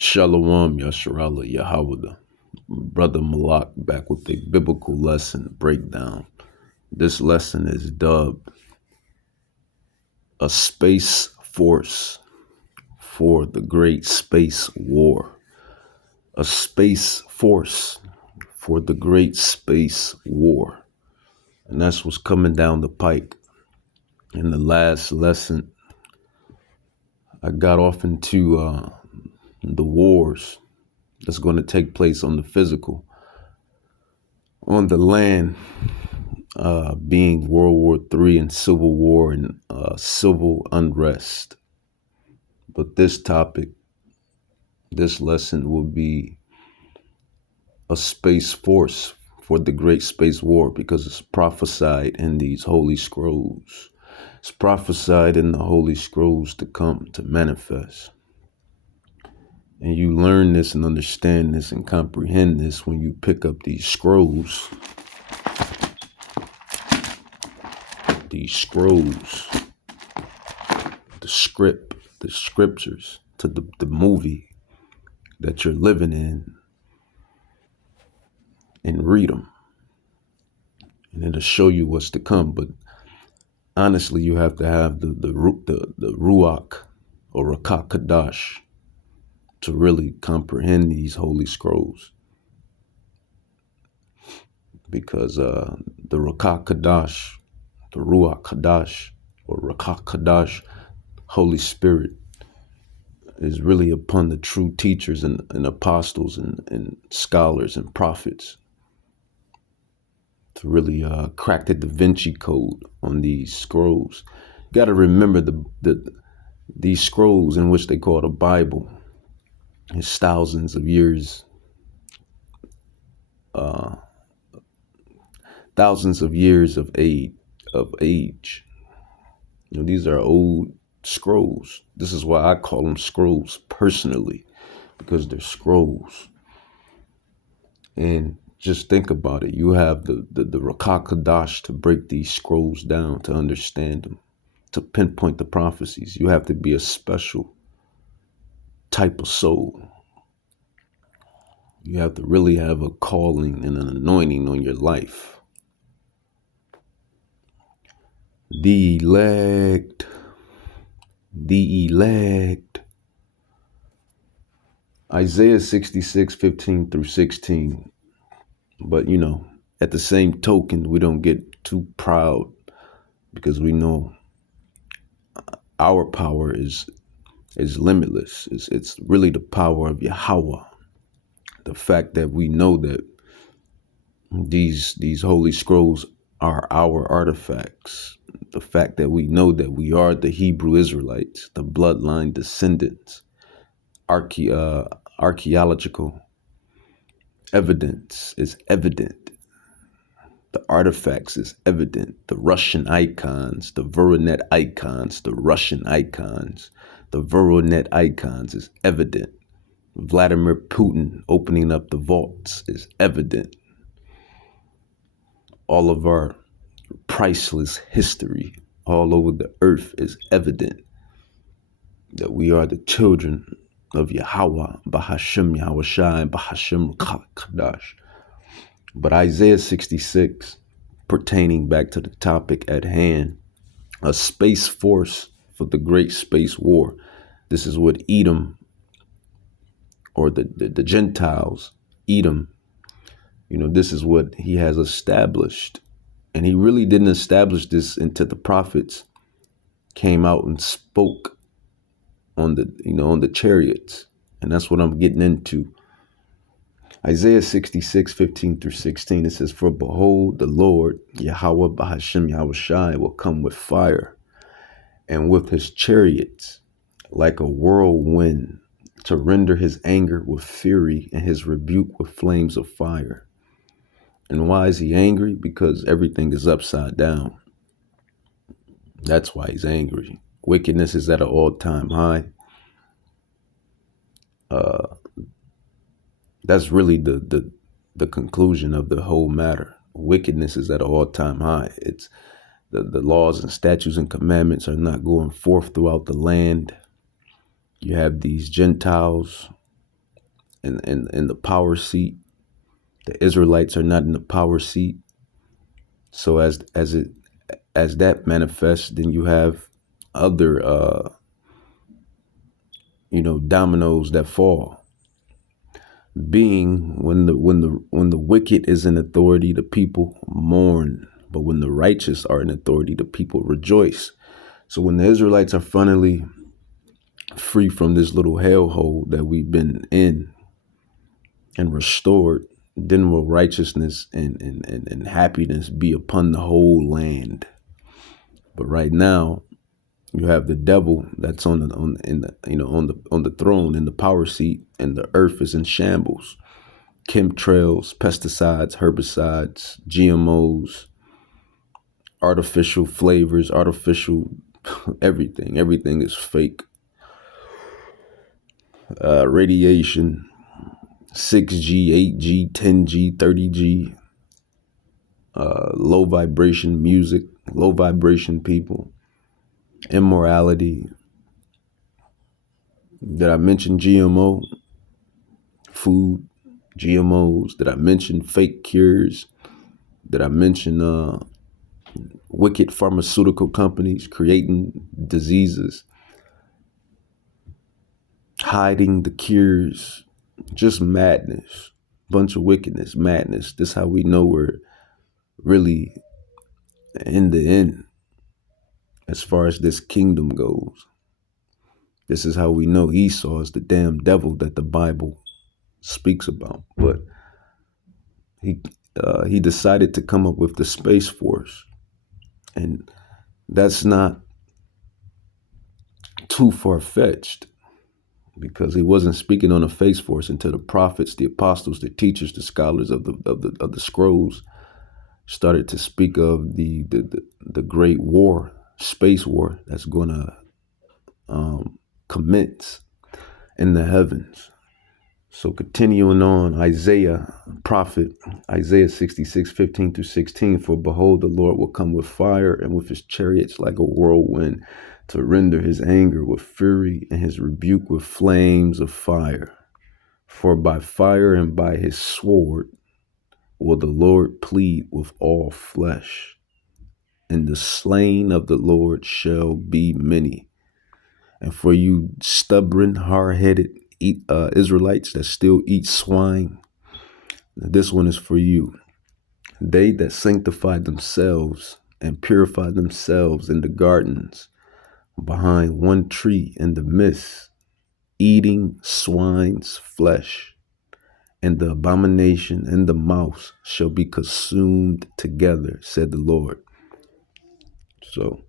Shalom Yasharala Yahawada. Brother Malak back with a biblical lesson breakdown. This lesson is dubbed A Space Force for the Great Space War. A Space Force for the Great Space War. And that's what's coming down the pike. In the last lesson, I got off into the wars that's going to take place on the physical, on the land, being World War III and Civil War and civil unrest. But this topic, this lesson will be a space force for the Great Space War because it's prophesied in these holy scrolls. It's prophesied in the holy scrolls to come to manifest. And you learn this and understand this and comprehend this when you pick up these scrolls. These scrolls, the script, the scriptures to the movie that you're living in, and read them. And it'll show you what's to come. But honestly, you have to have the Ruach or Rakak Kadash to really comprehend these holy scrolls. Because the Rakak Kadash, the Ruach Kadash or Rakak Kadash, Holy Spirit, is really upon the true teachers and apostles and scholars and prophets to really crack the Da Vinci Code on these scrolls. You got to remember these scrolls, in which they call the Bible, is thousands of years, of age. You know, these are old scrolls. This is why I call them scrolls personally, because they're scrolls. And just think about it. You have the Rakak Kadash to break these scrolls down, to understand them, to pinpoint the prophecies. You have to be a special type of soul. You have to really have a calling and an anointing on your life. The elect. Isaiah 66, 15 through 16. But, you know, at the same token, we don't get too proud, because we know our power is limitless. It's really the power of Yahweh. The fact that we know that these holy scrolls are our artifacts. The fact that we know that we are the Hebrew Israelites, the bloodline descendants. Archaeological evidence is evident. The artifacts is evident. The Russian icons, the Voronet icons, the Russian icons, the Voronet icons is evident. Vladimir Putin opening up the vaults is evident. All of our priceless history all over the earth is evident that we are the children of Yahweh, Bahashem Yahushai, and Bahashem Kadash. But Isaiah 66, pertaining back to the topic at hand, a space force for the Great Space War. This is what Edom, or the Gentiles, Edom, you know, this is what he has established. And he really didn't establish this until the prophets came out and spoke on the chariots. And that's what I'm getting into. Isaiah 66, 15 through 16, it says, "For behold, the Lord, Yahweh Bahashem Yahushai, will come with fire, and with his chariots like a whirlwind, to render his anger with fury and his rebuke with flames of fire." And why is he angry? Because everything is upside down. That's why he's angry. Wickedness is at an all-time high. That's really the conclusion of the whole matter. Wickedness is at an all-time high. It's the laws and statutes and commandments are not going forth throughout the land. You have these Gentiles in the power seat. The Israelites are not in the power seat. So as that manifests, then you have other dominoes that fall. Being when the wicked is in authority, the people mourn. But when the righteous are in authority, the people rejoice. So when the Israelites are finally free from this little hellhole that we've been in and restored, then will righteousness and happiness be upon the whole land. But right now, you have the devil that's on the throne in the power seat, and the earth is in shambles. Chemtrails, pesticides, herbicides, GMOs, artificial flavors, artificial everything. Everything is fake. Radiation, 6G, 8G, 10G, 30G, low vibration music, low vibration people, immorality. Did I mention GMO food, GMOs? Did I mention fake cures? Did I mention wicked pharmaceutical companies creating diseases, hiding the cures? Just madness, bunch of wickedness, madness. This is how we know we're really in the end as far as this kingdom goes. This is how we know Esau is the damn devil that the Bible speaks about. But he decided to come up with the Space Force, and that's not too far-fetched, because he wasn't speaking on a Space Force until the prophets, the apostles, the teachers, the scholars of the scrolls started to speak of the great war, space war, that's going to commence in the heavens. So continuing on, Isaiah, prophet, Isaiah 66, 15 through 16, for behold, the Lord will come with fire and with his chariots like a whirlwind, to render his anger with fury and his rebuke with flames of fire. For by fire and by his sword will the Lord plead with all flesh, and the slain of the Lord shall be many. And for you stubborn, hard-headed Israelites that still eat swine, this one is for you. They that sanctify themselves and purify themselves in the gardens behind one tree in the midst, eating swine's flesh, and the abomination and the mouse shall be consumed together, said the Lord. So,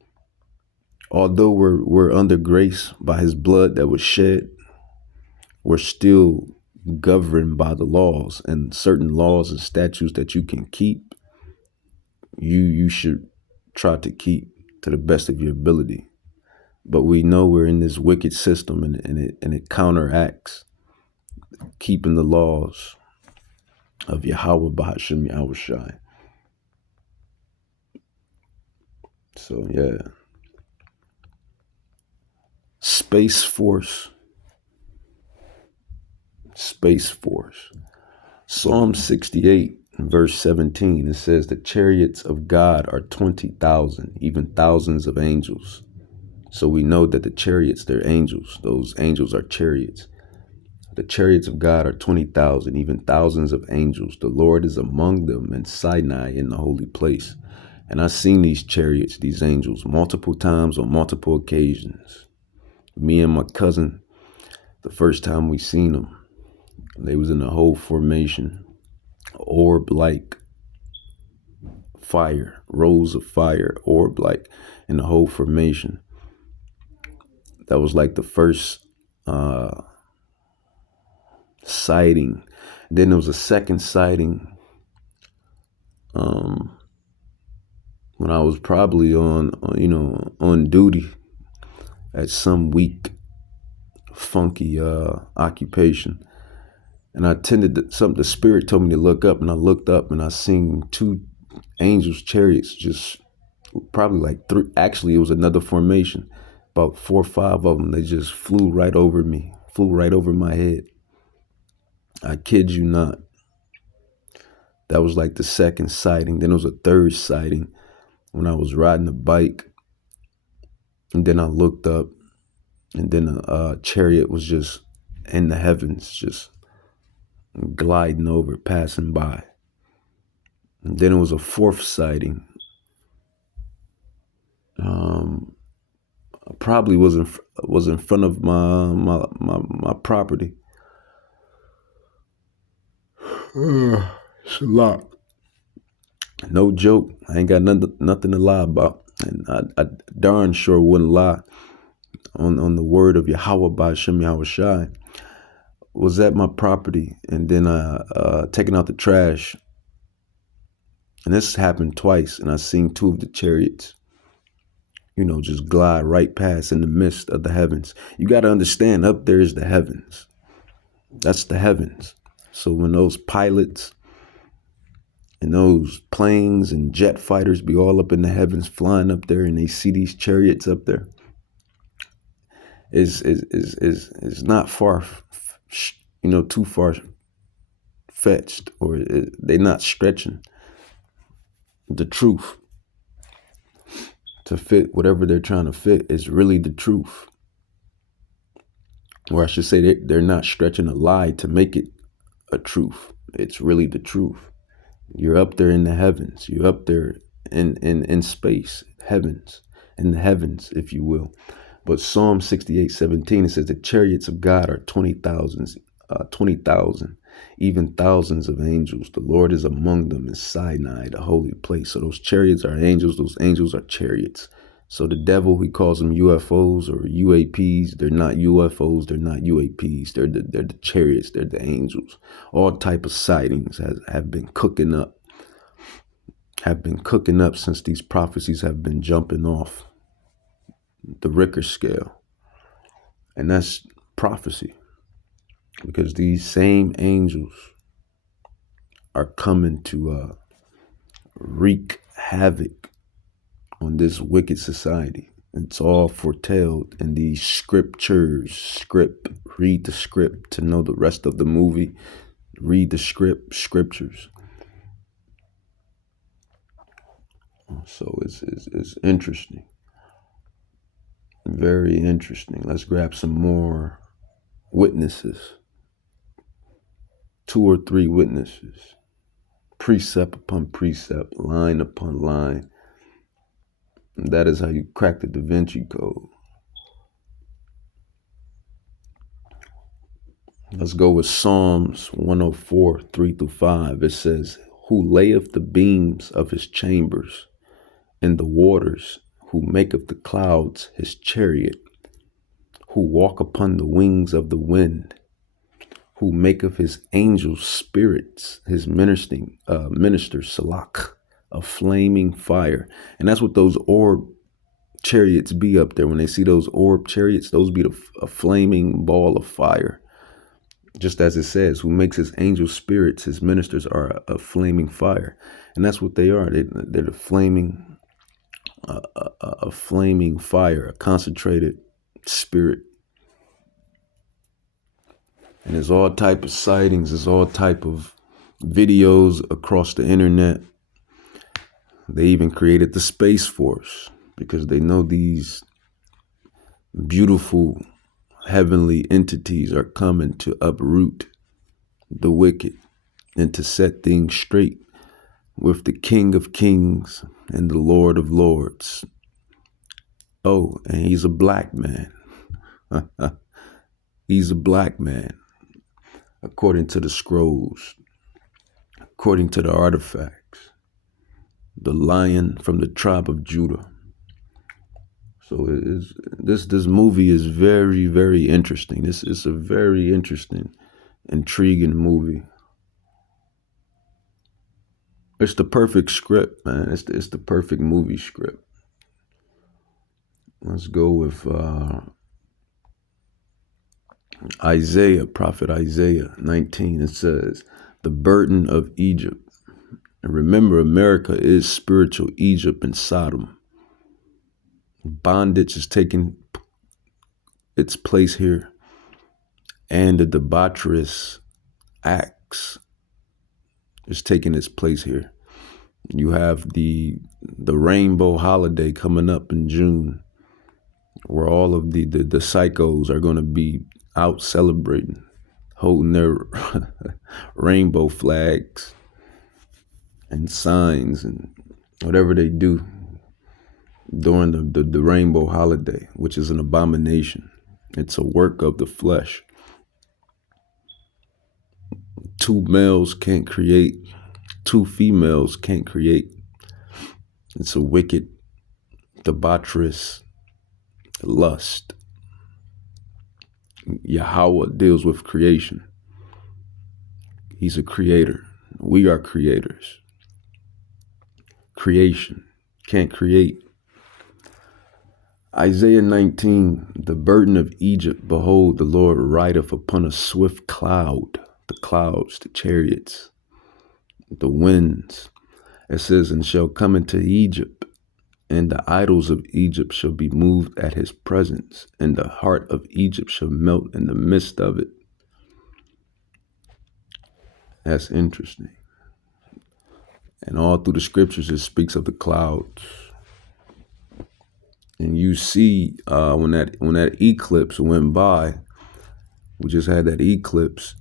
although we're under grace by his blood that was shed, we're still governed by the laws, and certain laws and statutes that you can keep, you should try to keep to the best of your ability. But we know we're in this wicked system, and it counteracts keeping the laws of Yahweh Bahashem Yahushai. So yeah. Space Force. Psalm 68, verse 17, it says, the chariots of God are 20,000, even thousands of angels. So we know that the chariots, they're angels. Those angels are chariots. The chariots of God are 20,000, even thousands of angels. The Lord is among them in Sinai, in the holy place. And I've seen these chariots, these angels, multiple times on multiple occasions. Me and my cousin, the first time we seen them, they was in a whole formation, orb-like fire, rows of fire, orb-like in the whole formation. That was like the first sighting. Then there was a second sighting when I was probably on duty at some weak, funky occupation. And I attended the spirit told me to look up, and I looked up and I seen two angels' chariots, just probably like three. Actually, it was another formation, about 4 or 5 of them. They just flew right over me, flew right over my head. I kid you not. That was like the second sighting. Then it was a third sighting when I was riding a bike. And then I looked up, and then a chariot was just in the heavens, just gliding over, passing by. And then it was a fourth sighting. Probably was in front of my property. It's a lot. No joke. I ain't got nothing to lie about, and I darn sure wouldn't lie on the word of Yahweh by Hashem Yahweh Shai. Was at my property, and then taking out the trash, and this happened twice, and I seen two of the chariots, just glide right past in the midst of the heavens. You got to understand, up there is the heavens. That's the heavens. So when those pilots and those planes and jet fighters be all up in the heavens flying up there, and they see these chariots up there, is not far, too far fetched, or they're not stretching the truth to fit whatever they're trying to fit. Is really the truth. Or I should say they're not stretching a lie to make it a truth. It's really the truth. You're up there in the heavens. You're up there in space, heavens, in the heavens, if you will. But Psalm 68:17, it says the chariots of God are 20,000, even thousands of angels. The Lord is among them in Sinai, the holy place. So those chariots are angels. Those angels are chariots. So the devil, he calls them UFOs or UAPs. They're not UFOs. They're not UAPs. They're the chariots. They're the angels. All type of sightings have been cooking up. Since these prophecies have been jumping off the Richter scale. And that's prophecy. Because these same angels are coming to wreak havoc on this wicked society. It's all foretold in these scriptures. Read the script to know the rest of the movie. Read the scriptures. So it's interesting. Very interesting. Let's grab some more witnesses. 2 or 3 witnesses. Precept upon precept, line upon line. And that is how you crack the Da Vinci Code. Let's go with Psalms 104, 3-5. It says, who layeth the beams of his chambers in the waters, who maketh the clouds his chariot, who walk upon the wings of the wind, who maketh his angels spirits, his ministers, salak, a flaming fire. And that's what those orb chariots be up there. When they see those orb chariots, those be a flaming ball of fire. Just as it says, who makes his angel spirits, his ministers are a flaming fire. And that's what they are. They're the flaming, a flaming fire, a concentrated spirit. And there's all type of sightings. There's all type of videos across the internet. They even created the Space Force because they know these beautiful heavenly entities are coming to uproot the wicked and to set things straight with the King of Kings and the Lord of Lords. Oh, and he's a black man. He's a black man, according to the scrolls, according to the artifacts. The Lion from the tribe of Judah. So this movie is very, very interesting. This is a very interesting, intriguing movie. It's the perfect script, man. It's the perfect movie script. Let's go with Isaiah, Prophet Isaiah 19. It says, the burden of Egypt. And remember, America is spiritual Egypt and Sodom. Bondage is taking its place here. And the debaucherous acts is taking its place here. You have the rainbow holiday coming up in June, where all of the psychos are going to be out celebrating, holding their rainbow flags and signs and whatever they do during the rainbow holiday, which is an abomination. It's a work of the flesh. Two males can't create, two females can't create. It's a wicked, debaucherous lust. Yahweh deals with creation. He's a creator. We are creators. Creation can't create. Isaiah 19, the burden of Egypt, behold, the Lord rideth upon a swift cloud, the clouds, the chariots, the winds. It says, and shall come into Egypt, and the idols of Egypt shall be moved at his presence, and the heart of Egypt shall melt in the midst of it. That's interesting. And all through the scriptures, it speaks of the clouds. And you see when that eclipse went by, we just had that eclipse.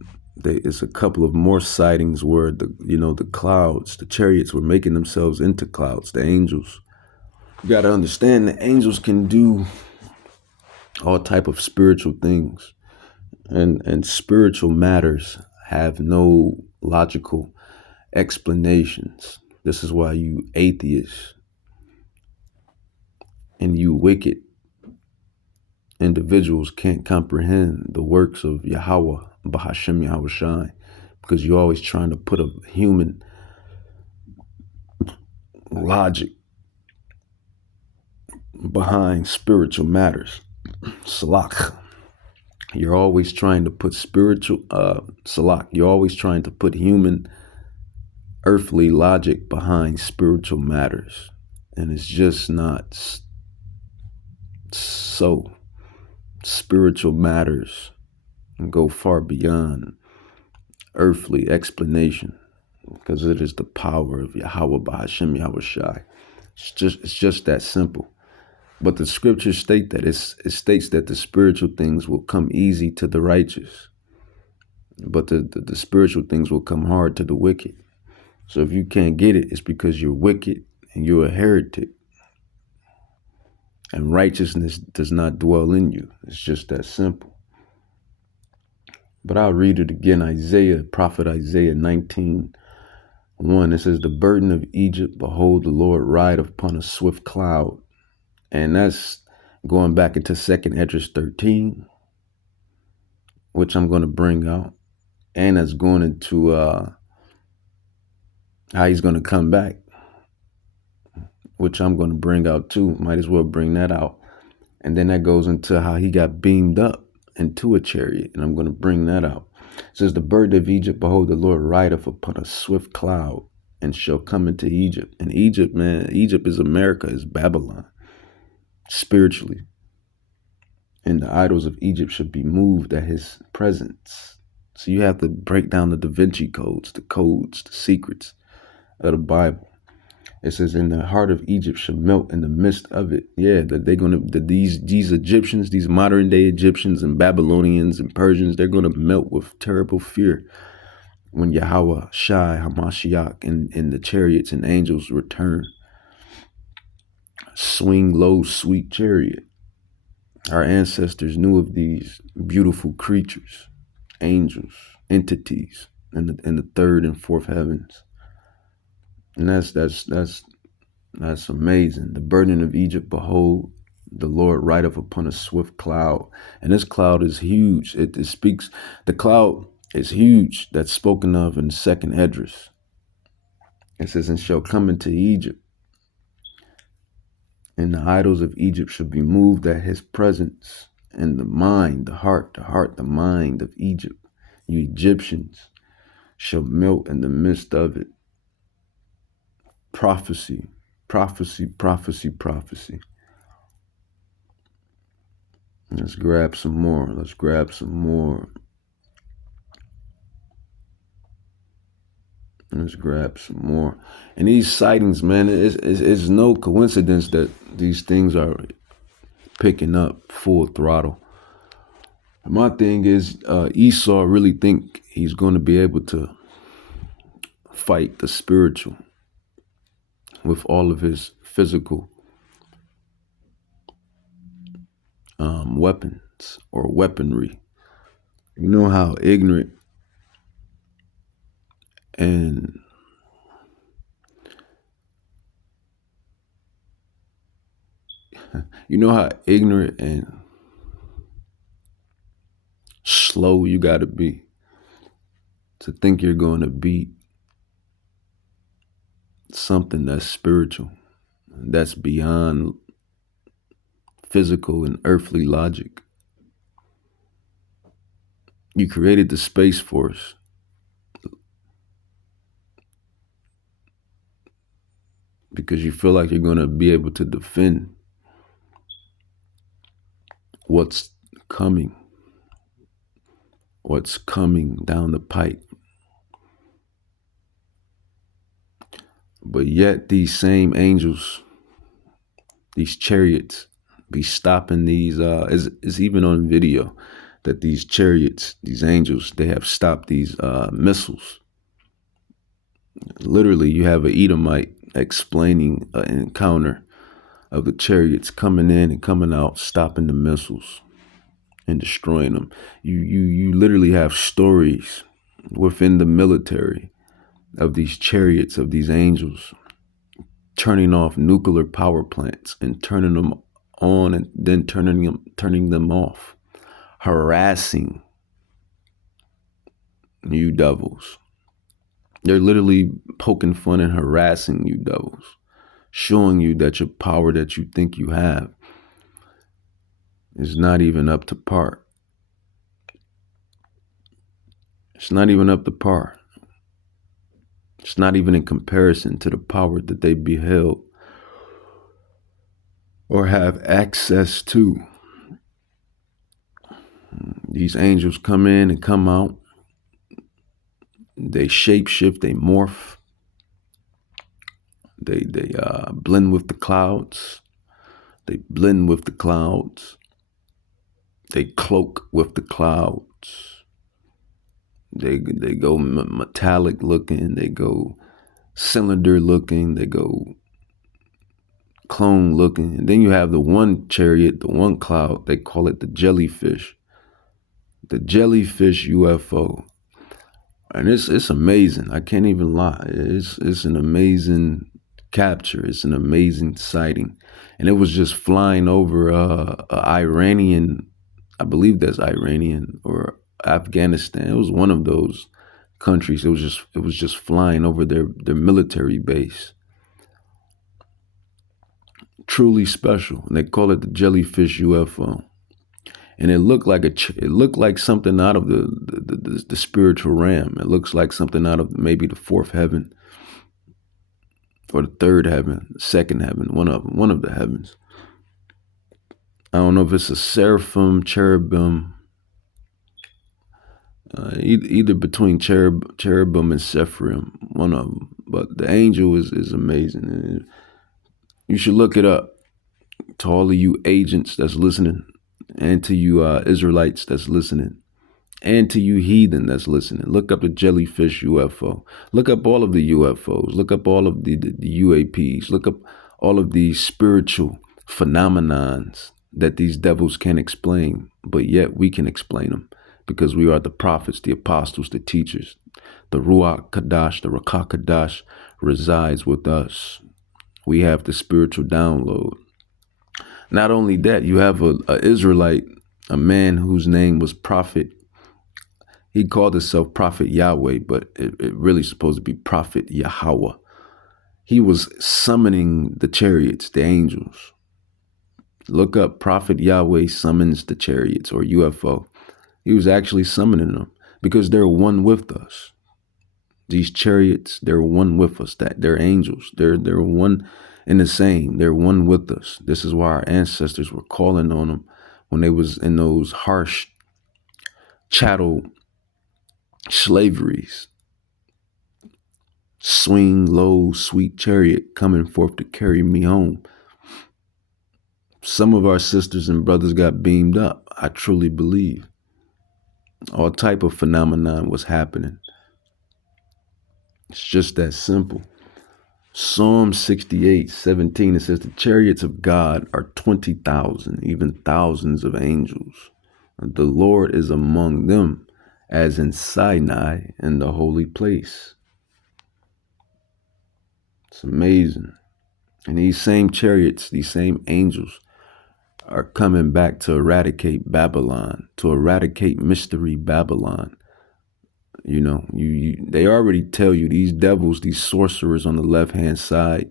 It's a couple of more sightings where the clouds, the chariots were making themselves into clouds. The angels. You got to understand the angels can do all type of spiritual things, and spiritual matters have no logical explanations. This is why you atheists and you wicked individuals can't comprehend the works of Yahweh, Bahashem Yahweh Shai, because you're always trying to put a human logic behind spiritual matters. Salak. You're always trying to put you're always trying to put human earthly logic behind spiritual matters. And it's just not so. Spiritual matters go far beyond earthly explanation, because it is the power of Yahweh Bahashem Yahweh Shai. It's just that simple. But the scriptures state that it states that the spiritual things will come easy to the righteous, but the spiritual things will come hard to the wicked. So if you can't get it, it's because you're wicked and you're a heretic. And righteousness does not dwell in you. It's just that simple. But I'll read it again. Prophet Isaiah 19:1. It says, the burden of Egypt, behold, the Lord ride upon a swift cloud. And that's going back into 2nd Esdras 13, which I'm going to bring out. And that's going into how he's going to come back, which I'm going to bring out too. Might as well bring that out. And then that goes into how he got beamed up into a chariot, and I'm going to bring that out. It says, the burden of Egypt, behold, the Lord rideth upon a swift cloud, and shall come into Egypt. And Egypt, man, Egypt is America, is Babylon, spiritually. And the idols of Egypt should be moved at his presence. So you have to break down the Da Vinci codes, the secrets of the Bible. It says, in the heart of Egypt shall melt in the midst of it. Yeah, that they're going to, these Egyptians, these modern day Egyptians and Babylonians and Persians, they're going to melt with terrible fear when Yahweh Shai Hamashiach and the chariots and angels return. Swing low, sweet chariot. Our ancestors knew of these beautiful creatures, angels, entities in the third and fourth heavens. And that's amazing. The burden of Egypt, behold, the Lord rideth upon a swift cloud. And this cloud is huge. It speaks, the cloud is huge that's spoken of in 2nd Esdras. It says, and shall come into Egypt, and the idols of Egypt shall be moved at his presence. And the mind, the mind of Egypt, you Egyptians, shall melt in the midst of it. Prophecy, prophecy, prophecy, prophecy. Let's grab some more. Let's grab some more. And these sightings, man, it's no coincidence that these things are picking up full throttle. My thing is, Esau really think he's going to be able to fight the spiritual with all of his physical weapons or weaponry. You know how ignorant and slow you got to be to think you're going to beat something that's spiritual, that's beyond physical and earthly logic. You created the Space Force because you feel like you're going to be able to defend what's coming down the pipe. But yet these same angels, these chariots, be stopping these, it's even on video that these chariots, these angels, they have stopped these missiles. Literally, you have an Edomite explaining an encounter of the chariots coming in and coming out, stopping the missiles and destroying them. You literally have stories within the military of these chariots, of these angels, turning off nuclear power plants and turning them on and then turning them off, harassing you devils. They're literally poking fun and harassing you devils, showing you that your power that you think you have is not even up to par. It's not even up to par. It's not even in comparison to the power that they beheld or have access to. These angels come in and come out. They shapeshift, they morph. They blend with the clouds. They blend with the clouds. They cloak with the clouds. They go metallic looking. They go cylinder looking. They go clone looking. And then you have the one chariot, the one cloud. They call it the jellyfish. The jellyfish UFO. And it's amazing. I can't even lie. It's an amazing capture. It's an amazing sighting. And it was just flying over Iranian, I believe that's Iranian or Afghanistan. It was one of those countries. It was just flying over their military base. Truly special. And they call it the jellyfish UFO. And it looked like something out of the spiritual realm. It looks like something out of maybe the fourth heaven or the third heaven, the second heaven, one of the heavens. I don't know if it's a seraphim, cherubim, either between cherubim and Sephrim, one of them. But the angel is amazing. You should look it up. To all of you agents that's listening, and to you Israelites that's listening, and to you heathen that's listening, look up the jellyfish UFO. Look up all of the UFOs. Look up all of the UAPs. Look up all of these spiritual phenomenons that these devils can't explain, but yet we can explain them because we are the prophets, the apostles, the teachers. The Ruach Kadash, the Rakah Kadash resides with us. We have the spiritual download. Not only that, you have a Israelite, a man whose name was Prophet. He called himself Prophet Yahweh, but it really supposed to be Prophet Yahweh. He was summoning the chariots, the angels. Look up Prophet Yahweh summons the chariots or UFO. He was actually summoning them because they're one with us. These chariots, they're one with us. That they're angels. They're one and the same. They're one with us. This is why our ancestors were calling on them when they was in those harsh chattel slaveries. Swing low, sweet chariot coming forth to carry me home. Some of our sisters and brothers got beamed up. I truly believe. All type of phenomenon was happening. It's just that simple. Psalm 68:17, it says, the chariots of God are 20,000, even thousands of angels. The Lord is among them, as in Sinai in the holy place. It's amazing. And these same chariots, these same angels are coming back to eradicate Babylon, to eradicate mystery Babylon. You know, they already tell you, these devils, these sorcerers on the left-hand side,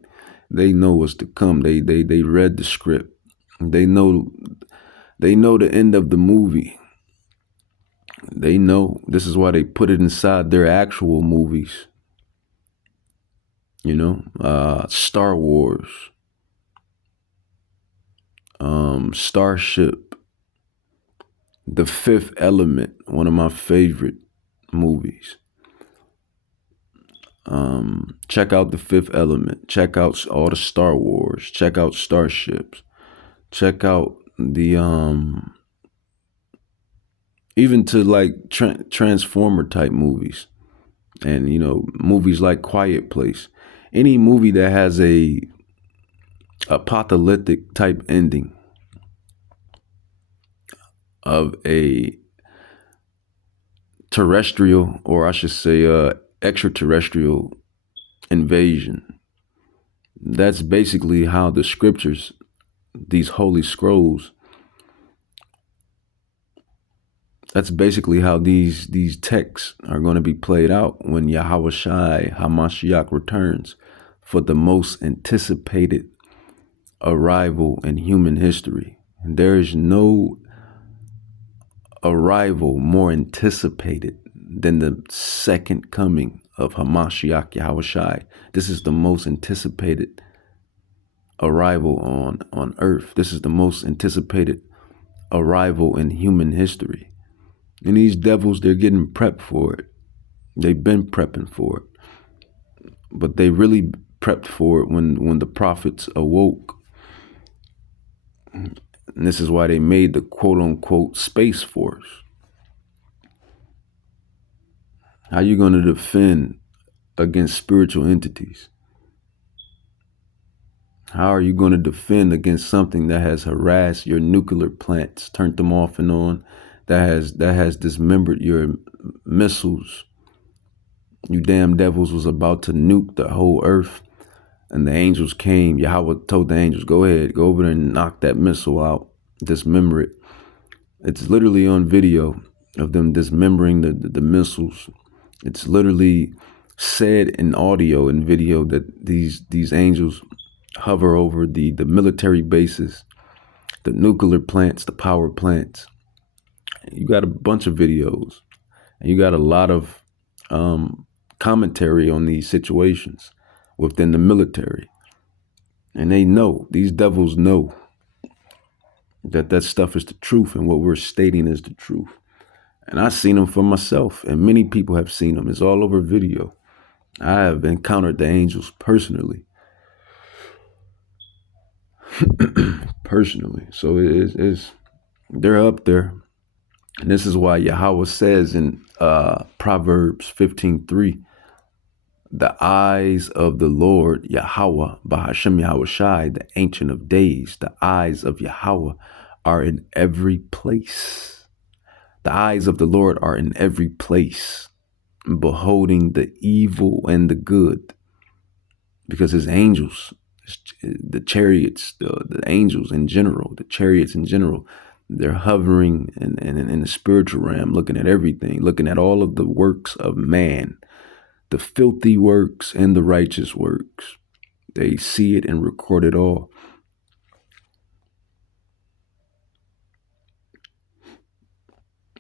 they know what's to come. They read the script. They know the end of the movie. They know. This is why they put it inside their actual movies. You know, Star Wars, Starship, The Fifth Element, one of my favorite movies. Check out The Fifth Element. Check out all the Star Wars. Check out Starships. Check out the even to like Transformer type movies, and you know, movies like Quiet Place. Any movie that has a apocalyptic type ending of a terrestrial, or I should say extraterrestrial invasion. That's basically how the scriptures, these holy scrolls, that's basically how these texts are going to be played out when Yahweh Shai HaMashiach returns for the most anticipated arrival in human history. And there is no arrival more anticipated than the second coming of HaMashiach Yahweh Shai. This is the most anticipated arrival on earth. This is the most anticipated arrival in human history. And these devils, they're getting prepped for it. They've been prepping for it. But they really prepped for it when the prophets awoke. And this is why they made the quote-unquote Space Force. How you going to defend against spiritual entities? How are you going to defend against something that has harassed your nuclear plants, turned them off and on, that has dismembered your missiles? You damn devils was about to nuke the whole earth, and the angels came. Yahweh told the angels, go ahead, go over there and knock that missile out, dismember it. It's literally on video of them dismembering the missiles. It's literally said in audio and video that these angels hover over the military bases, the nuclear plants, the power plants. You got a bunch of videos, and you got a lot of commentary on these situations within the military. And they know, these devils know that stuff is the truth, and what we're stating is the truth. And I've seen them for myself, and many people have seen them. It's all over video. I have encountered the angels personally. So they're up there. And this is why Yahweh says in Proverbs 15:3, the eyes of the Lord Yahweh, Bahashem Yahweh Shai, the Ancient of Days, the eyes of Yahweh are in every place. The eyes of the Lord are in every place, beholding the evil and the good, because his angels, the chariots, the angels in general, the chariots in general, they're hovering in the spiritual realm, looking at everything, looking at all of the works of man, the filthy works and the righteous works. They see it and record it all.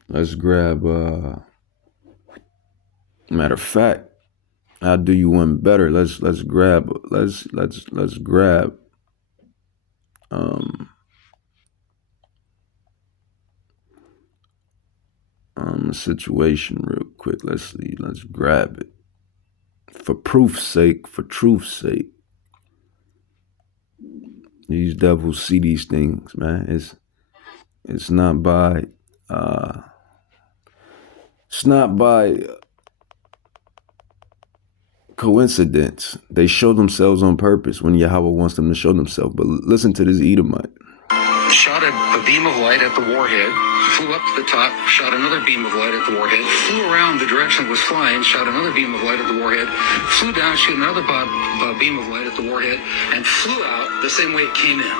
Let's grab, matter of fact, I'll do you one better. Let's grab a situation real quick. Let's see. Let's grab it. For proof's sake, for truth's sake. These devils see these things, man. It's not by coincidence. They show themselves on purpose when Yahweh wants them to show themselves. But listen to this Edomite. Shot a beam of light at the warhead, flew up to the top, shot another beam of light at the warhead, flew around the direction it was flying, shot another beam of light at the warhead, flew down, shot another beam of light at the warhead, and flew out the same way it came in.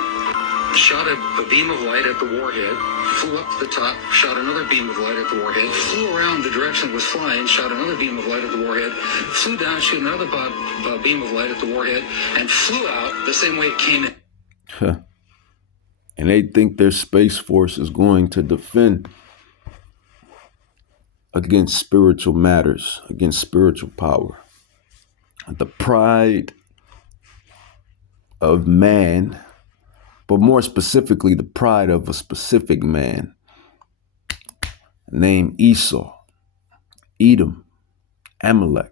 Shot a beam of light at the warhead, flew up to the top, shot another beam of light at the warhead, flew around the direction it was flying, shot another beam of light at the warhead, flew down, shot another beam of light at the warhead, and flew out the same way it came in. And they think their Space Force is going to defend against spiritual matters, against spiritual power. The pride of man, but more specifically, the pride of a specific man named Esau, Edom, Amalek.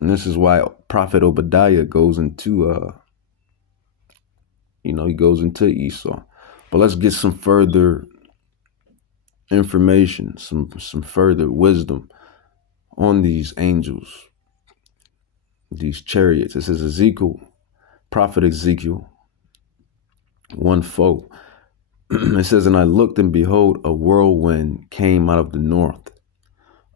And this is why Prophet Obadiah goes into he goes into Esau. But let's get some further information, some further wisdom on these angels, these chariots. It says Prophet Ezekiel 1:4. It says, and I looked, and behold, a whirlwind came out of the north,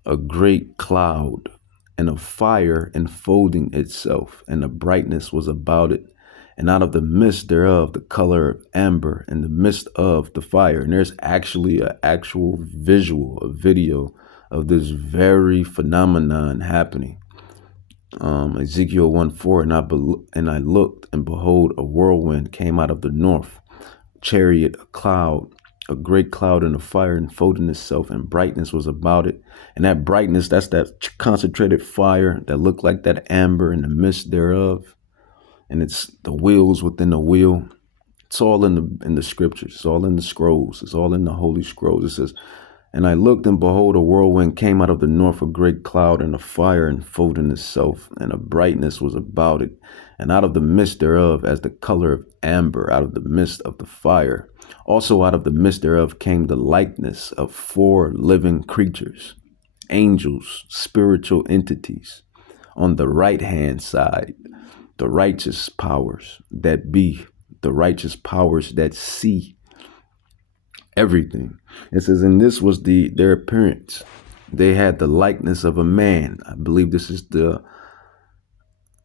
a great cloud, and a fire enfolding itself, and the brightness was about it. And out of the midst thereof, the color of amber, in the midst of the fire. And there's actually an actual visual, a video of this very phenomenon happening. Ezekiel 1:4, and I looked, and behold, a whirlwind came out of the north, chariot, a cloud, a great cloud, and a fire enfolding itself, and brightness was about it. And that brightness, that's that concentrated fire that looked like that amber in the midst thereof. And it's the wheels within the wheel. It's all in the scriptures. It's all in the scrolls. It's all in the holy scrolls. It says, and I looked, and behold, a whirlwind came out of the north, a great cloud, and a fire enfolding itself, and a brightness was about it. And out of the midst thereof, as the color of amber, out of the midst of the fire. Also out of the midst thereof came the likeness of 4 living creatures, angels, spiritual entities. On the right-hand side, the righteous powers that be, the righteous powers that see everything. It says, and this was their appearance. They had the likeness of a man. I believe this is the,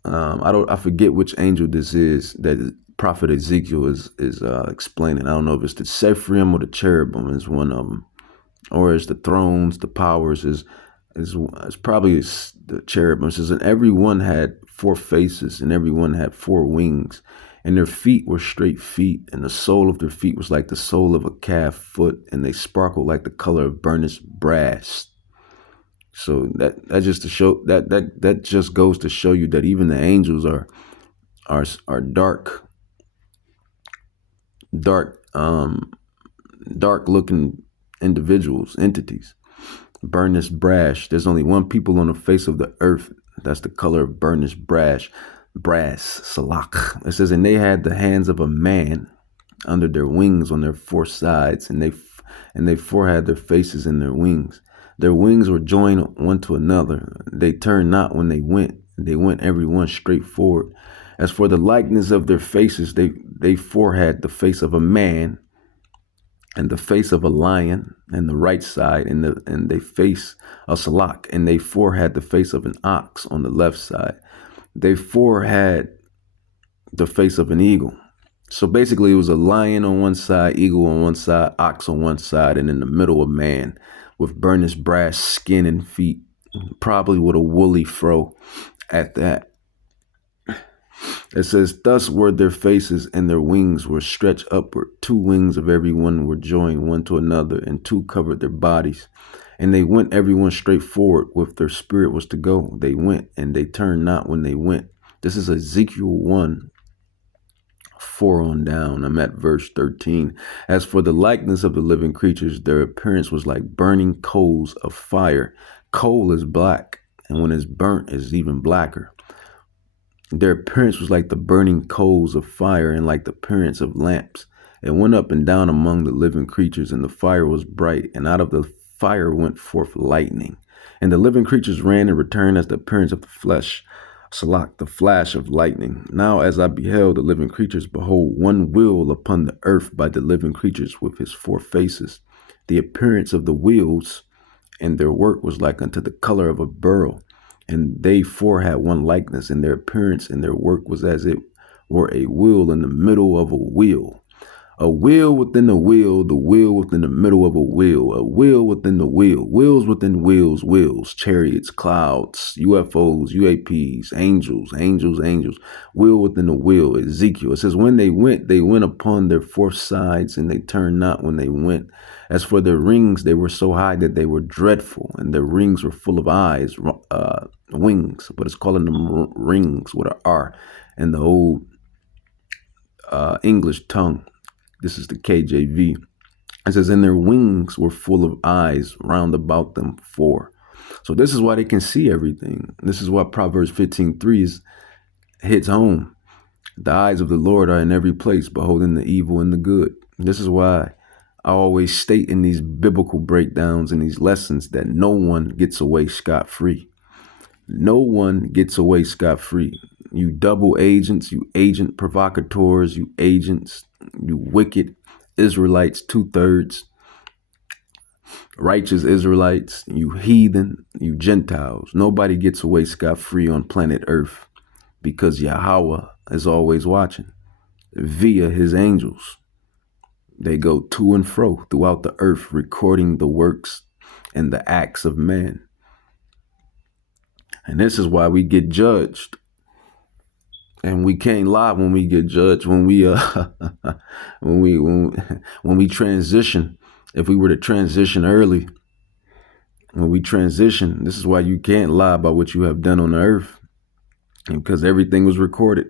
I forget which angel this is that Prophet Ezekiel is explaining. I don't know if it's the Sephrim or the cherubim is one of them, or it's the thrones, the powers is probably the cherubim. It says, and every one had 4 faces, and every one had 4 wings, and their feet were straight feet, and the sole of their feet was like the sole of a calf foot, and they sparkled like the color of burnished brass. So that just to show that just goes to show you that even the angels are dark looking individuals, entities. Burnished brass. There's only one people on the face of the earth that's the color of burnished brass, salak. It says, and they had the hands of a man under their wings on their 4 sides, and they 4 had their faces in their wings. Their wings were joined one to another. They turned not when they went. They went every one straight forward. As for the likeness of their faces, they 4 had the face of a man, and the face of a lion, and the right side, and they face a salak, and they 4 had the face of an ox on the left side. They 4 had the face of an eagle. So basically it was a lion on one side, eagle on one side, ox on one side, and in the middle a man with burnished brass skin and feet, probably with a woolly fro at that. It says, thus were their faces, and their wings were stretched upward. 2 wings of every one were joined one to another, and 2 covered their bodies. And they went every one straight forward, with their spirit was to go. They went, and they turned not when they went. This is Ezekiel 1:4 on down. I'm at verse 13. As for the likeness of the living creatures, their appearance was like burning coals of fire. Coal is black. And when it's burnt, it's even blacker. Their appearance was like the burning coals of fire and like the appearance of lamps. It went up and down among the living creatures, and the fire was bright, and out of the fire went forth lightning. And the living creatures ran and returned as the appearance of the flesh, Salak, the flash of lightning. Now as I beheld the living creatures, behold, one wheel upon the earth by the living creatures with his four faces. The appearance of the wheels and their work was like unto the color of a beryl. And they four had one likeness, and their appearance and their work was as it were a wheel in the middle of a wheel. A wheel within the wheel within the middle of a wheel within the wheels within wheels, chariots, clouds, UFOs, UAPs, angels, wheel within the wheel. Ezekiel, it says, when they went upon their four sides, and they turned not when they went. As for their rings, they were so high that they were dreadful, and their rings were full of eyes, wings, but it's calling them rings with an R in the old English tongue. This is the KJV. It says, and their wings were full of eyes round about them four. So this is why they can see everything. This is why Proverbs 15:3 hits home. The eyes of the Lord are in every place, beholding the evil and the good. This is why I always state in these biblical breakdowns and these lessons that no one gets away scot-free. No one gets away scot-free. You double agents, you agent provocateurs, you agents, you wicked Israelites, 2/3, righteous Israelites, you heathen, you Gentiles. Nobody gets away scot-free on planet Earth because Yahweh is always watching via his angels. They go to and fro throughout the earth, recording the works and the acts of man. And this is why we get judged. And we can't lie when we get judged. When we when we transition, if we were to transition early, when we transition, this is why you can't lie about what you have done on the earth, because everything was recorded,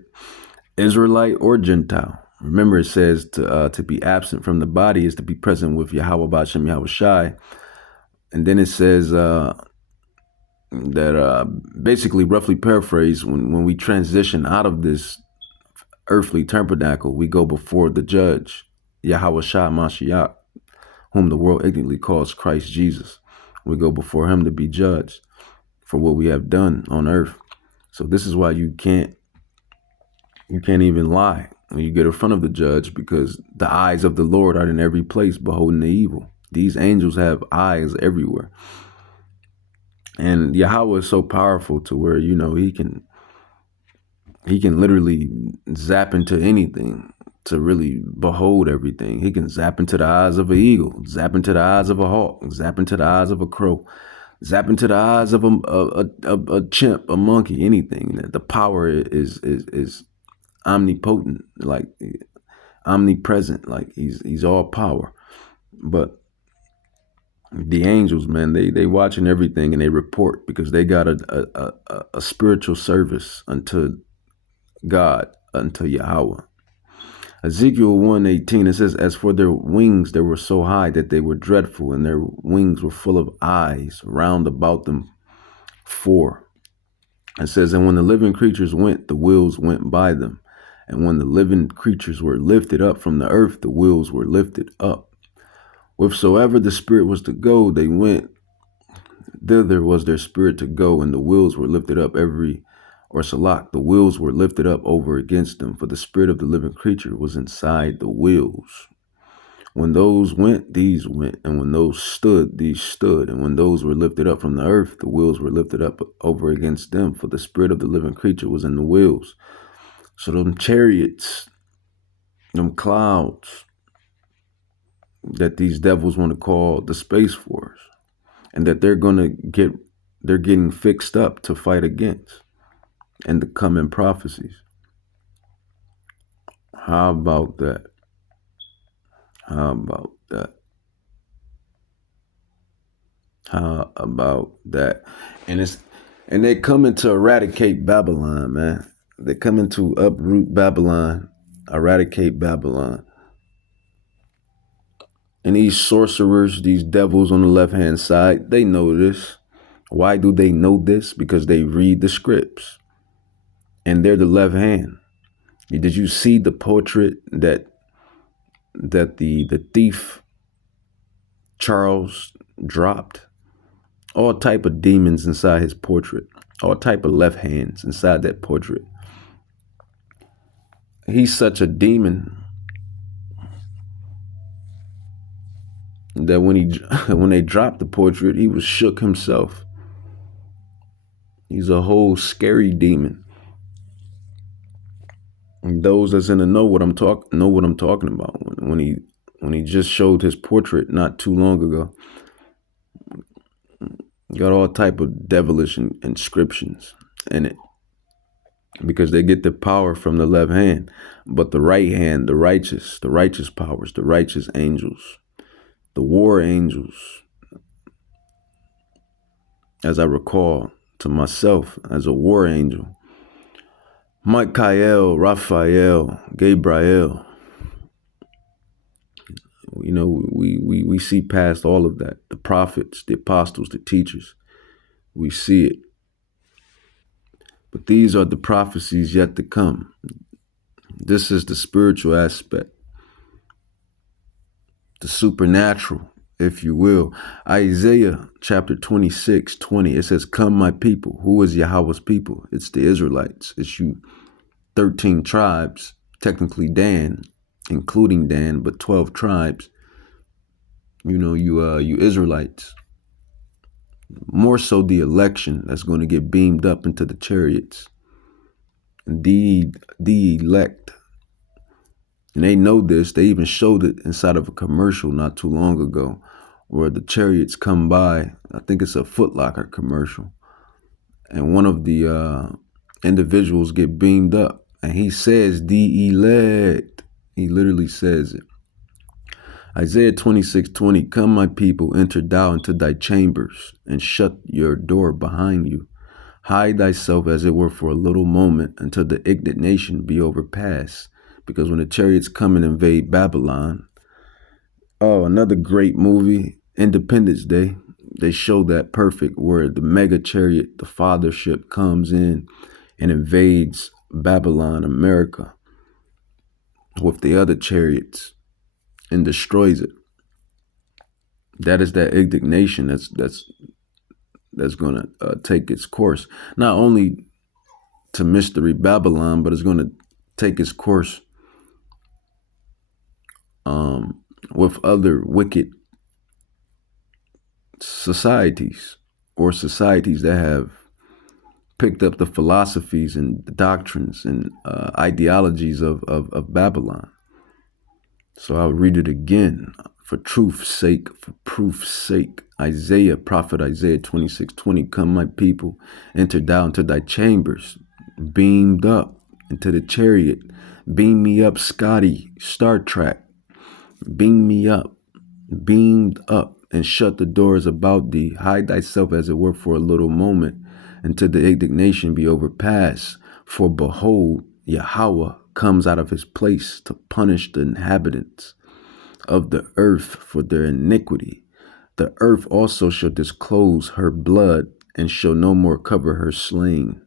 Israelite or Gentile. Remember, it says to be absent from the body is to be present with Yahweh B'Shem Yahweh Shai. And then it says that basically, roughly paraphrase, when we transition out of this earthly tabernacle, we go before the judge, Yahweh Shai Mashiach, whom the world ignorantly calls Christ Jesus. We go before him to be judged for what we have done on earth. So this is why you can't even lie when you get in front of the judge, because the eyes of the Lord are in every place, beholding the evil. These angels have eyes everywhere. And Yahweh is so powerful to where, you know, he can literally zap into anything to really behold everything. He can zap into the eyes of an eagle, zap into the eyes of a hawk, zap into the eyes of a crow, zap into the eyes of a chimp, a monkey, anything. The power is omnipotent, like omnipresent, like he's all power. But the angels, man, they watching everything, and they report because they got a spiritual service unto God, unto Yahweh. Ezekiel 1:18, it says, as for their wings, they were so high that they were dreadful, and their wings were full of eyes round about them four. It says, and when the living creatures went, the wheels went by them. And when the living creatures were lifted up from the earth, the wheels were lifted up. Whithersoever the spirit was to go, they went. Thither was their spirit to go, and the wheels were lifted up the wheels were lifted up over against them, for the spirit of the living creature was inside the wheels. When those went, these went, and when those stood, these stood, and when those were lifted up from the earth, the wheels were lifted up over against them, for the spirit of the living creature was in the wheels. So them chariots, them clouds that these devils want to call the Space Force, and that they're getting fixed up to fight against and the coming prophecies. How about that? How about that? How about that? And they're coming to eradicate Babylon, man. They're coming to uproot Babylon, eradicate Babylon. And these sorcerers, these devils on the left-hand side, they know this. Why do they know this? Because they read the scripts and they're the left hand. Did you see the portrait that the thief Charles dropped? All type of demons inside his portrait, all type of left hands inside that portrait. He's such a demon that when they dropped the portrait, he was shook himself. He's a whole scary demon. And those that's in the know what I'm talking about. When he just showed his portrait not too long ago, got all type of devilish inscriptions in it, because they get the power from the left hand, but the right hand, the righteous powers, the righteous angels, the war angels, as I recall to myself as a war angel, Michael, Raphael, Gabriel. You know, we see past all of that. The prophets, the apostles, the teachers, we see it. But these are the prophecies yet to come. This is the spiritual aspect, the supernatural, if you will. Isaiah chapter 26:20, it says, "Come, my people." Who is Yahweh's people? It's the Israelites. It's you 13 tribes, technically Dan, including Dan, but 12 tribes. You know, you Israelites. More so the election that's going to get beamed up into the chariots. The elect. And they know this. They even showed it inside of a commercial not too long ago, where the chariots come by. I think it's a Foot Locker commercial. And one of the individuals get beamed up. And he says, the elect. He literally says it. Isaiah 26:20, "Come, my people, enter thou into thy chambers, and shut your door behind you. Hide thyself as it were for a little moment, until the indignation be overpassed." Because when the chariots come and invade Babylon, oh, another great movie, Independence Day, they show that perfect, where the mega chariot, the fathership, comes in and invades Babylon, America, with the other chariots, and destroys it. That is that indignation that's going to take its course, not only to Mystery Babylon, but it's going to take its course with other wicked societies, or societies that have picked up the philosophies and the doctrines and ideologies of Babylon. So I'll read it again for truth's sake, for proof's sake. Prophet Isaiah 26:20, "Come, my people, enter thou into thy chambers, beamed up into the chariot. Beam me up, Scotty, Star Trek. Beam me up, beamed up, and shut the doors about thee. Hide thyself as it were for a little moment, until the indignation be overpassed. For behold, Yahweh comes out of his place to punish the inhabitants of the earth for their iniquity. The earth also shall disclose her blood, and shall no more cover her slain."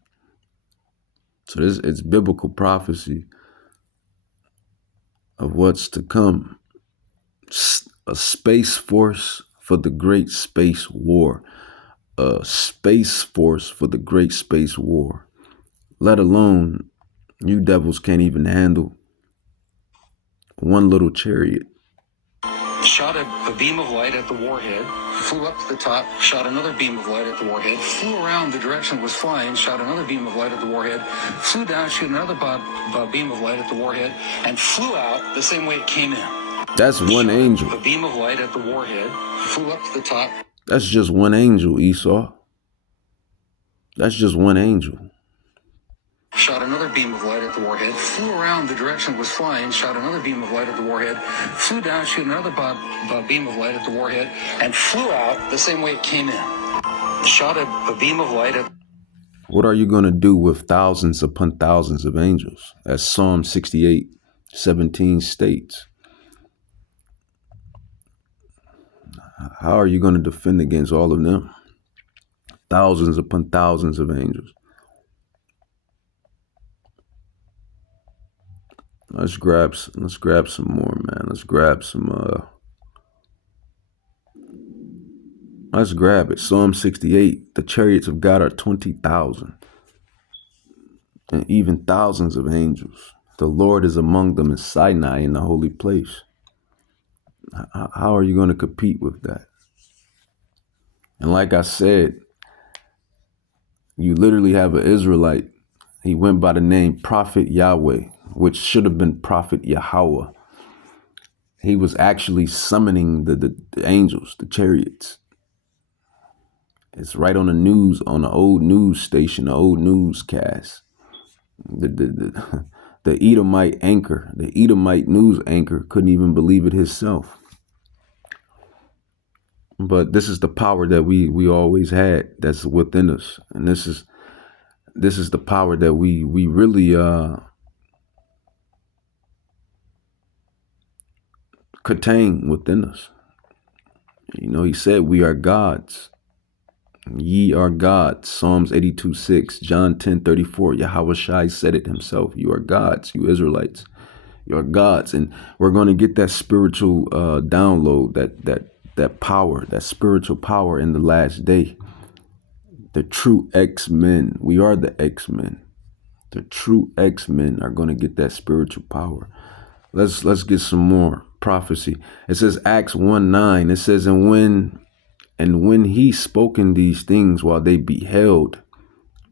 So it's biblical prophecy of what's to come. A space force for the great space war. A space force for the great space war. Let alone, you devils can't even handle one little chariot. Shot a beam of light at the warhead, flew up to the top, shot another beam of light at the warhead, flew around the direction it was flying, shot another beam of light at the warhead, flew down, shot another beam of light at the warhead, and flew out the same way it came in. That's one angel. A beam of light at the warhead, flew up to the top. That's just one angel, Esau. That's just one angel. Shot another beam of light at the warhead, flew around the direction it was flying, shot another beam of light at the warhead, flew down, shot another beam of light at the warhead, and flew out the same way it came in. Shot a beam of light at... What are you going to do with thousands upon thousands of angels? As Psalm 68:17 states. How are you going to defend against all of them? thousands upon thousands of angels. Let's grab some more, man. Let's grab let's grab it. Psalm 68, the chariots of God are 20,000 and even thousands of angels. The Lord is among them in Sinai, in the holy place. How are you going to compete with that? And like I said, you literally have an Israelite. He went by the name Prophet Yahweh, which should have been Prophet Yahweh. He was actually summoning the angels, the chariots. It's right on the news, on the old news station, the old newscast. The Edomite anchor, the Edomite news anchor couldn't even believe it himself. But this is the power that we always had that's within us. And this is the power that we really contain within us. You know, he said we are gods. Ye are gods. Psalms 82:6, John 10:34. Yahweh Shai said it himself. You are gods, you Israelites. You are gods. And we're going to get that spiritual download, that power, that spiritual power in the last day. The true X-Men. We are the X-Men. The true X-Men are going to get that spiritual power. Let's get some more prophecy. It says Acts 1:9. It says, and when he spoken these things while they beheld.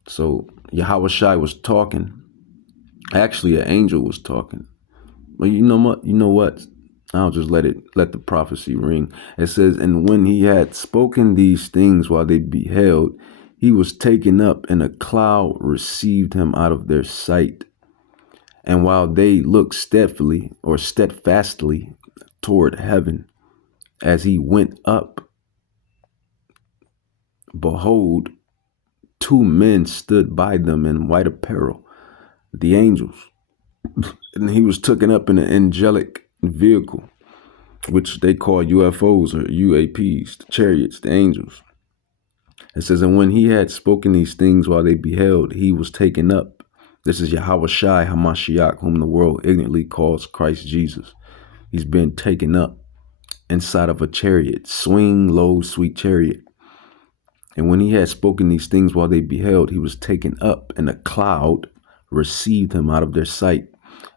So Yahweh Shai was talking. Actually, an angel was talking. But you know what? I'll just let the prophecy ring. It says, and when he had spoken these things while they beheld, he was taken up, and a cloud received him out of their sight. And while they looked steadfastly toward heaven, as he went up, behold, two men stood by them in white apparel, the angels. And he was taken up in an angelic vehicle, which they call UFOs or UAPs, the chariots, the angels. It says, and when he had spoken these things while they beheld, he was taken up. This is Yahweh Shai HaMashiach, whom the world ignorantly calls Christ Jesus. He's been taken up inside of a chariot, swing low, sweet chariot. And when he had spoken these things while they beheld, he was taken up, and a cloud received him out of their sight.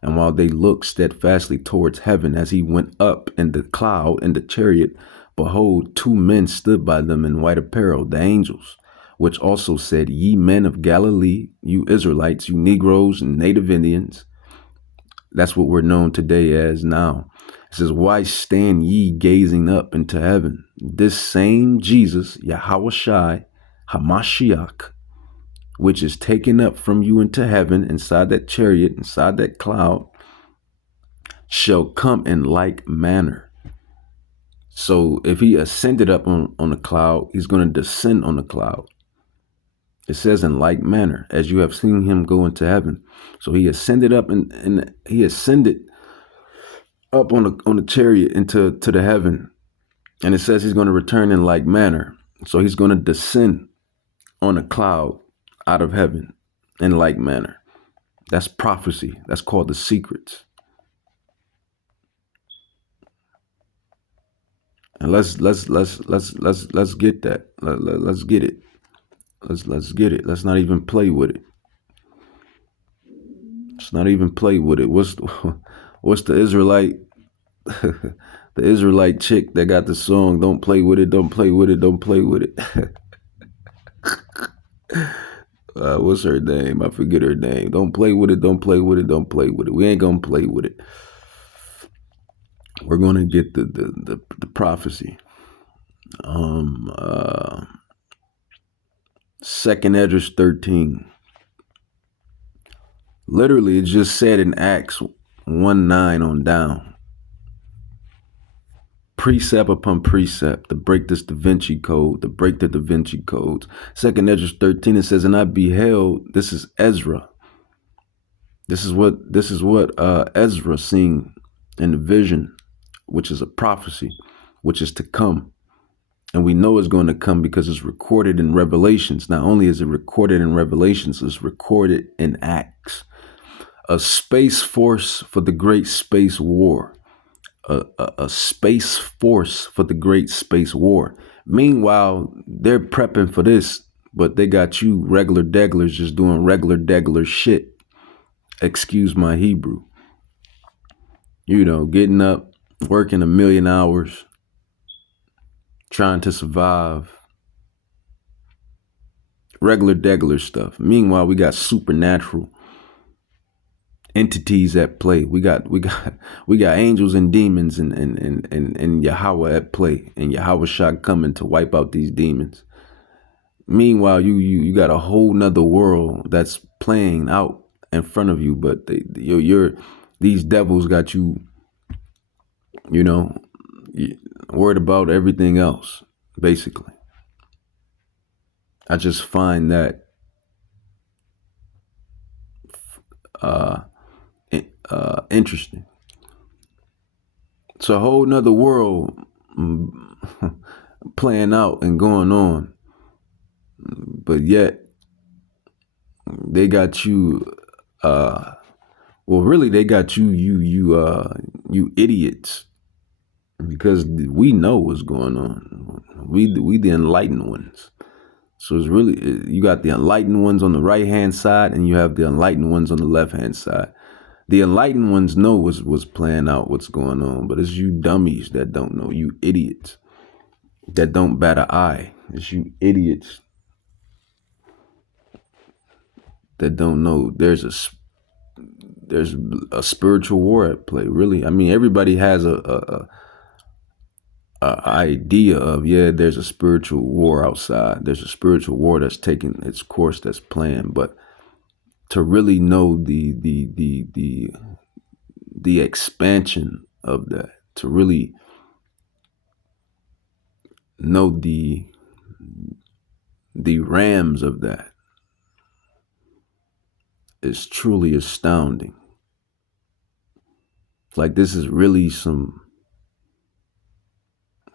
And while they looked steadfastly towards heaven, as he went up in the cloud, in the chariot, behold, two men stood by them in white apparel, the angels, which also said, ye men of Galilee, you Israelites, you Negroes and native Indians. That's what we're known today as now. It says, why stand ye gazing up into heaven? This same Jesus, Yahweh Shai HaMashiach, which is taken up from you into heaven, inside that chariot, inside that cloud, shall come in like manner. So if he ascended up on the cloud, he's going to descend on the cloud. It says in like manner, as you have seen him go into heaven. So he ascended up and he ascended up on the chariot into the heaven. And it says he's going to return in like manner. So he's going to descend on a cloud out of heaven in like manner. That's prophecy. That's called the secrets. And let's get that. Let's get it. Let's get it. Let's not even play with it. Let's not even play with it. What's the Israelite the Israelite chick that got the song, don't play with it, don't play with it, don't play with it. What's her name? I forget her name. Don't play with it, don't play with it, don't play with it. We ain't gonna play with it. We're gonna get the prophecy. 2nd Esdras 13. Literally, it just said in Acts 1:9 on down. Precept upon precept to break this Da Vinci Code, to break the Da Vinci codes. 2nd Esdras 13, it says, and I beheld, this is Ezra. This is what Ezra seen in the vision, which is a prophecy, which is to come. And we know it's going to come because it's recorded in Revelations. Not only is it recorded in Revelations, it's recorded in Acts. A space force for the great space war. A space force for the great space war. Meanwhile, they're prepping for this, but they got you regular deglers just doing regular degler shit. Excuse my Hebrew. You know, getting up, working 1,000,000 hours, trying to survive. Regular degler stuff. Meanwhile, we got supernatural entities at play. We got angels and demons and Yahweh at play, and Yahweh Shah coming to wipe out these demons. Meanwhile, you got a whole nother world that's playing out in front of you, but these devils got you, worried about everything else, basically. I just find that interesting. It's a whole nother world playing out and going on, but yet they got you. Well, really, they got you idiots, because we know what's going on. We the enlightened ones. So it's really, you got the enlightened ones on the right-hand side, and you have the enlightened ones on the left-hand side. The enlightened ones know what's playing out, what's going on, but it's you dummies that don't know, you idiots that don't bat an eye. It's you idiots that don't know there's a spiritual war at play, really. I mean, everybody has a idea of, there's a spiritual war outside. There's a spiritual war that's taking its course, that's playing. But to really know the expansion of that, to really know the rams of that, is truly astounding. Like, this is really some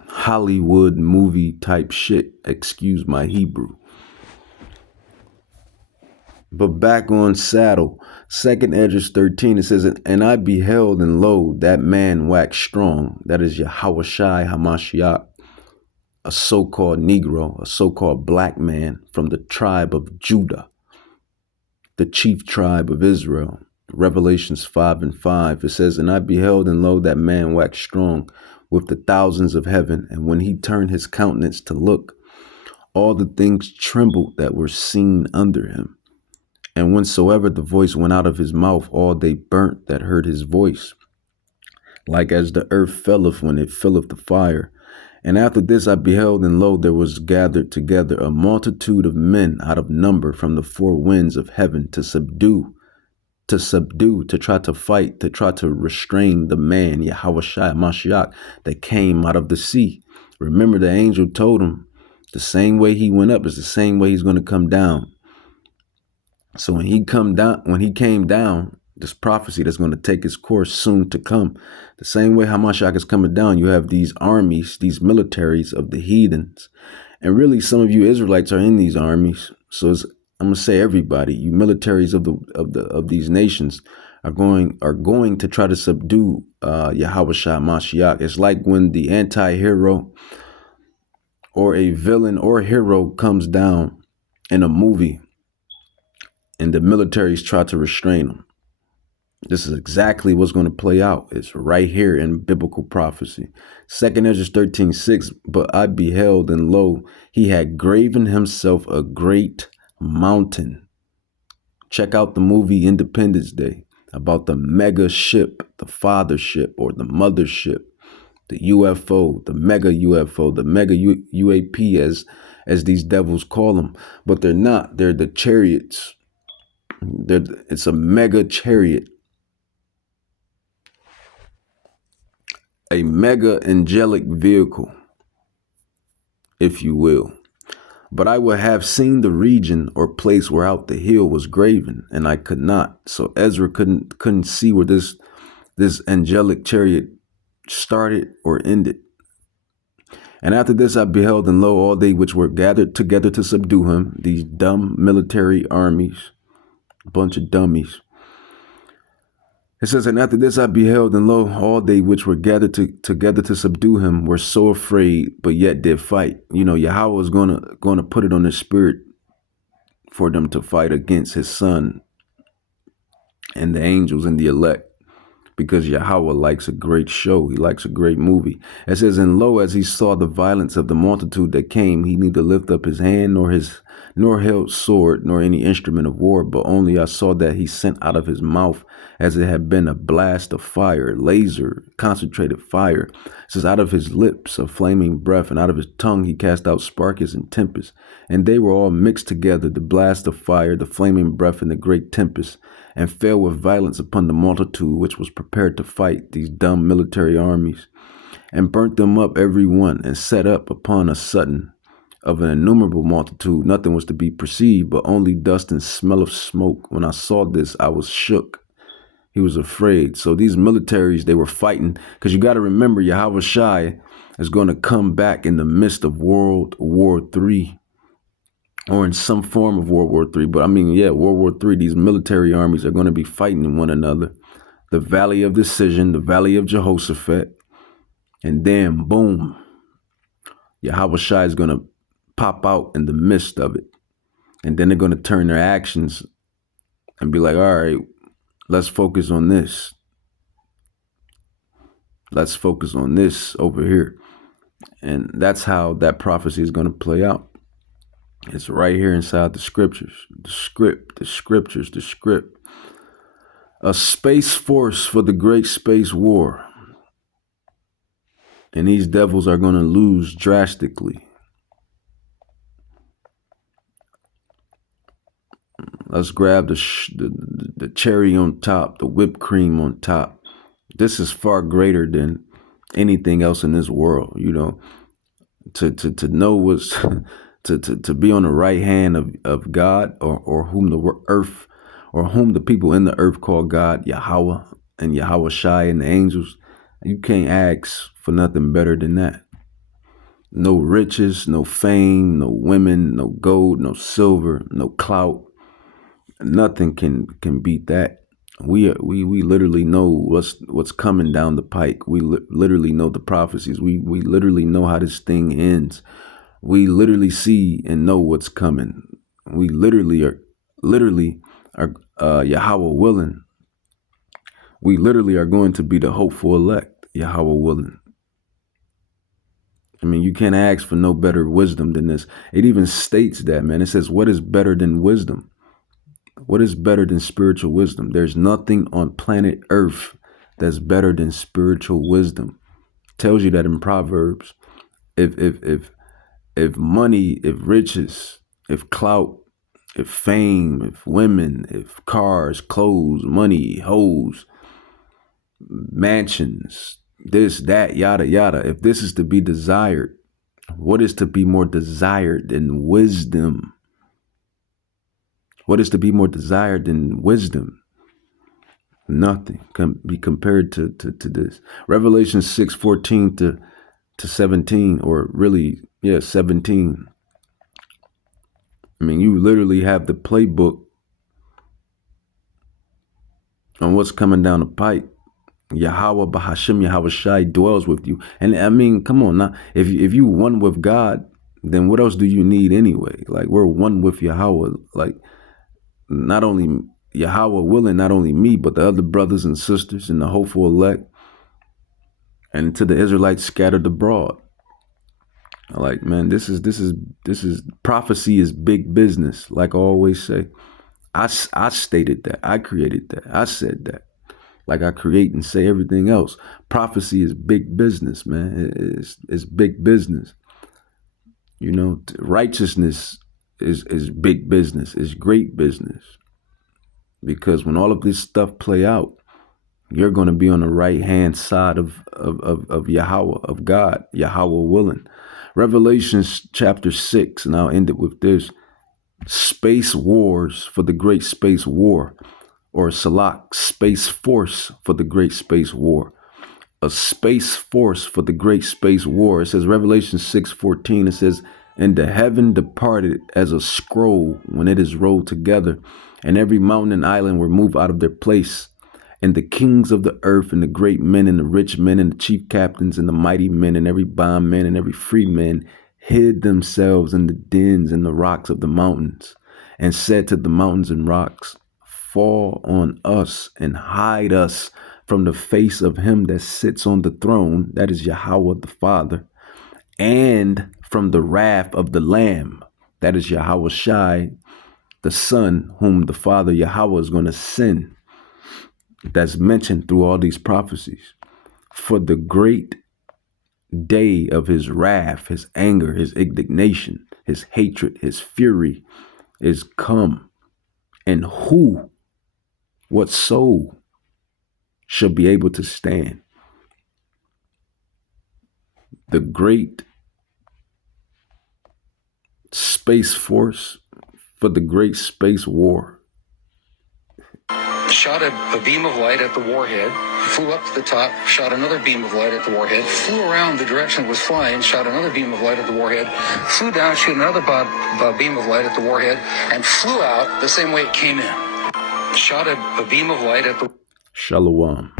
Hollywood movie type shit. Excuse my Hebrew. But back on saddle, 2nd Esdras 13, it says, and I beheld, and lo, that man waxed strong. That is Yahawashi Hamashiach, a so-called Negro, a so-called black man from the tribe of Judah, the chief tribe of Israel. Revelations 5:5, it says, and I beheld, and lo, that man waxed strong with the thousands of heaven. And when he turned his countenance to look, all the things trembled that were seen under him. And whensoever the voice went out of his mouth, all they burnt that heard his voice, like as the earth felleth when it filleth the fire. And after this I beheld, and lo, there was gathered together a multitude of men out of number from the four winds of heaven to subdue, to try to fight, to try to restrain the man, Yahawashi Mashiach, that came out of the sea. Remember, the angel told him the same way he went up is the same way he's going to come down. So when he came down, this prophecy that's going to take its course soon to come, the same way Hamashiach is coming down, you have these armies, these militaries of the heathens. And really, some of you Israelites are in these armies. So I'm gonna say everybody, you militaries of these nations are going to try to subdue Yahawashi Mashiach. It's like when the anti-hero or a villain or hero comes down in a movie and the militaries try to restrain them. This is exactly what's going to play out. It's right here in biblical prophecy. 2nd Esdras 13:6, but I beheld, and lo, he had graven himself a great mountain. Check out the movie Independence Day about the mega ship, the father ship or the mother ship, the UFO, the mega UFO, the mega UAP as these devils call them. But they're not. They're the chariots. It's a mega chariot. A mega angelic vehicle, if you will. But I would have seen the region or place whereout the hill was graven, and I could not. So Ezra couldn't see where this angelic chariot started or ended. And after this I beheld, and lo, all they which were gathered together to subdue him, these dumb military armies, a bunch of dummies. It says, and after this I beheld, and lo, all they which were gathered together to subdue him were so afraid, but yet did fight. You know, Yahweh is gonna put it on their spirit for them to fight against his son and the angels and the elect, because Yahweh likes a great show. He likes a great movie. It says, and lo, as he saw the violence of the multitude that came, he neither lift up his hand, nor held sword, nor any instrument of war, but only I saw that he sent out of his mouth, as it had been a blast of fire, laser, concentrated fire. It says, out of his lips a flaming breath, and out of his tongue he cast out sparks and tempests. And they were all mixed together, the blast of fire, the flaming breath, and the great tempest, and fell with violence upon the multitude which was prepared to fight, these dumb military armies, and burnt them up every one, and set up upon a sudden of an innumerable multitude. Nothing was to be perceived, but only dust and smell of smoke. When I saw this, I was shook. He was afraid. So these militaries, they were fighting, because you got to remember, Yahweh Shai is going to come back in the midst of World War III, or in some form of World War III. But I mean, yeah, World War III, these military armies are going to be fighting one another. The Valley of Decision, the Valley of Jehoshaphat, and then boom, Yahweh Shai is going to pop out in the midst of it. And then they're going to turn their actions and be like, all right, let's focus on this. Let's focus on this over here. And that's how that prophecy is going to play out. It's right here inside the scriptures, the scriptures. A space force for the great space war. And these devils are going to lose drastically. Let's grab the cherry on top, the whipped cream on top. This is far greater than anything else in this world, you know. To know what's to be on the right hand of God, or whom the earth, or whom the people in the earth call God, Yahweh, and Yahweh Shai and the angels. You can't ask for nothing better than that. No riches, no fame, no women, no gold, no silver, no clout. Nothing can beat that. We literally know what's coming down the pike. We literally know the prophecies. We literally know how this thing ends. We literally see and know what's coming. We literally are Yahweh willing. We literally are going to be the hopeful elect, Yahweh willing. I mean, you can't ask for no better wisdom than this. It even states that, man. It says, what is better than wisdom? What is better than spiritual wisdom? There's nothing on planet Earth that's better than spiritual wisdom. Tells you that in Proverbs. If money, if riches, if clout, if fame, if women, if cars, clothes, money, hoes, mansions, this, that, yada, yada. If this is to be desired, what is to be more desired than wisdom? What is to be more desired than wisdom? Nothing can be compared to this. Revelation 6:14 to 17, or really, 17. I mean, you literally have the playbook on what's coming down the pipe. Yahweh Bahashim, Yahweh Shai dwells with you. And I mean, come on now. If you one with God, then what else do you need anyway? Like, we're one with Yahweh. Like, not only Yahweh willing, not only me, but the other brothers and sisters in the hopeful elect, and to the Israelites scattered abroad. Like, man, this is prophecy is big business. Like I always say, I stated that, I created that, I said that. Like I create and say everything else. Prophecy is big business, man. It's big business. You know, righteousness is big business. It's great business. Because when all of this stuff play out, you're going to be on the right hand side of Yahweh, of God, Yahweh willing. Revelations chapter 6, and I'll end it with this. Space wars for the great space war, or Salak, space force for the great space war. a space force for the great space war. It says Revelation 6:14. It says, and the heaven departed as a scroll when it is rolled together, and every mountain and island were moved out of their place. And the kings of the earth and the great men and the rich men and the chief captains and the mighty men and every bondman and every free man hid themselves in the dens and the rocks of the mountains, and said to the mountains and rocks, fall on us and hide us from the face of him that sits on the throne, that is Yahweh the Father, and from the wrath of the Lamb, that is Yahweh Shai, the Son, whom the Father Yahweh is going to send. That's mentioned through all these prophecies. For the great day of his wrath, his anger, his indignation, his hatred, his fury is come. And who, what soul shall be able to stand? The great space force for the great space war shot a beam of light at the warhead, flew up to the top, shot another beam of light at the warhead, flew around the direction it was flying, shot another beam of light at the warhead, flew down, shot another beam of light at the warhead, and flew out the same way it came in. Shot a beam of light at the... Shalom.